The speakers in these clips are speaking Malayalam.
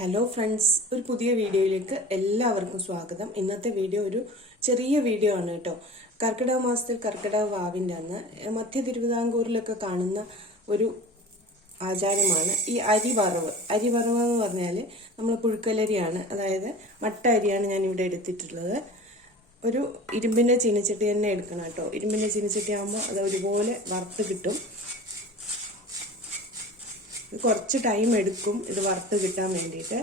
ഹലോ ഫ്രണ്ട്സ് ഒരു പുതിയ വീഡിയോയിലേക്ക് എല്ലാവർക്കും സ്വാഗതം. ഇന്നത്തെ വീഡിയോ ഒരു ചെറിയ വീഡിയോ ആണ് കേട്ടോ. കർക്കിടക മാസത്തിൽ കർക്കിടക വാവിന്റെ അന്ന് മധ്യ തിരുവിതാംകൂറിലൊക്കെ കാണുന്ന ഒരു ആചാരമാണ് ഈ അരിവറവ് അരിവറവ് എന്ന് പറഞ്ഞാൽ നമ്മൾ പുഴുക്കലരിയാണ് അതായത് മട്ട അരിയാണ് ഞാൻ ഇവിടെ എടുത്തിട്ടുള്ളത്. ഒരു ഇരുമ്പിന്റെ ചീനച്ചട്ടി തന്നെ എടുക്കണം കേട്ടോ. ഇരുമ്പിന്റെ ചീനച്ചട്ടി ആകുമ്പോൾ അത് ഒരുപോലെ വറുത്ത് കിട്ടും. കുറച്ച് ടൈം എടുക്കും ഇത് വറുത്ത് കിട്ടാൻ വേണ്ടിയിട്ട്.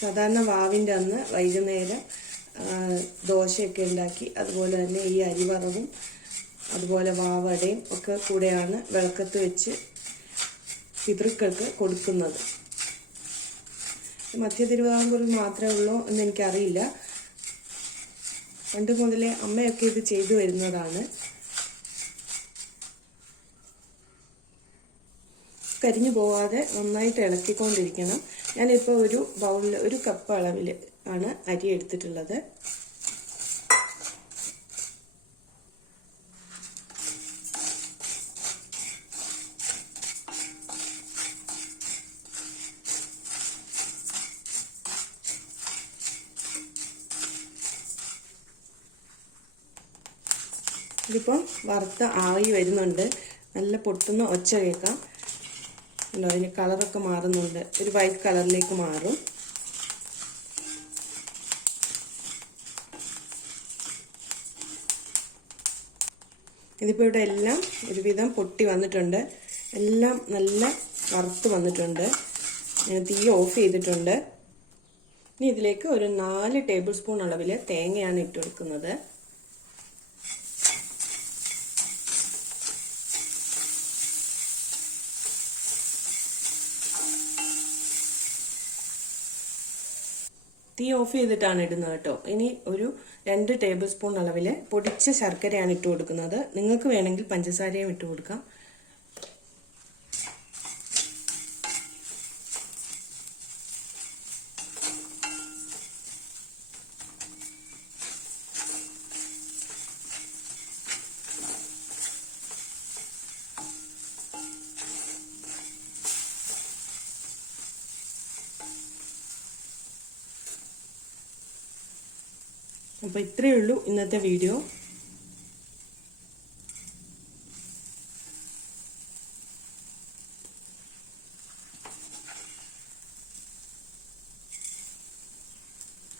സാധാരണ വാവിന്റെ അന്ന് വൈകുന്നേരം ദോശയൊക്കെ ഉണ്ടാക്കി അതുപോലെ തന്നെ ഈ അരിവറവും അതുപോലെ വാവടയും ഒക്കെ കൂടെയാണ് വിളക്കത്ത് വെച്ച് പിതൃക്കൾക്ക് കൊടുക്കുന്നത്. മധ്യ തിരുവിതാംകൂറിൽ മാത്രമേ ഉള്ളൂ എന്ന് എനിക്കറിയില്ല. പണ്ട് മുതലേ അമ്മയൊക്കെ ഇത് ചെയ്തു വരുന്നതാണ്. കരിഞ്ഞു പോവാതെ നന്നായിട്ട് ഇളക്കിക്കൊണ്ടിരിക്കണം. ഞാനിപ്പോൾ ഒരു ബൗളിൽ ഒരു കപ്പ് അളവിൽ ആണ് അരി എടുത്തിട്ടുള്ളത്. ഇതിപ്പം വറുത്ത ആവി വരുന്നുണ്ട്. നല്ല പൊട്ടുന്ന ഒച്ച കേൾക്കാം. ഉണ്ടോ അതിന് കളറൊക്കെ മാറുന്നുണ്ട്. ഒരു വൈറ്റ് കളറിലേക്ക് മാറും. ഇതിപ്പോൾ ഇവിടെ എല്ലാം ഒരുവിധം പൊട്ടി വന്നിട്ടുണ്ട്. എല്ലാം നല്ല വറുത്ത് വന്നിട്ടുണ്ട്. തീ ഓഫ് ചെയ്തിട്ടുണ്ട്. ഇനി ഇതിലേക്ക് ഒരു നാല് ടേബിൾ സ്പൂൺ അളവിൽ തേങ്ങയാണ് ഇട്ട് കൊടുക്കുന്നത്. തീ ഓഫ് ചെയ്തിട്ടാണ് ഇടുന്നത് കേട്ടോ. ഇനി ഒരു രണ്ട് ടേബിൾ സ്പൂൺ അളവിൽ പൊടിച്ച ശർക്കരയാണ് ഇട്ട് കൊടുക്കുന്നത്. നിങ്ങൾക്ക് വേണമെങ്കിൽ പഞ്ചസാരയും ഇട്ട് കൊടുക്കാം. അപ്പോൾ ഇത്രയേ ഉള്ളൂ ഇന്നത്തെ വീഡിയോ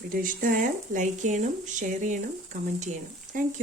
വീഡിയോ ഇഷ്ടമായാൽ ലൈക്ക് ചെയ്യണം ഷെയർ ചെയ്യണം കമന്റ് ചെയ്യണം. താങ്ക്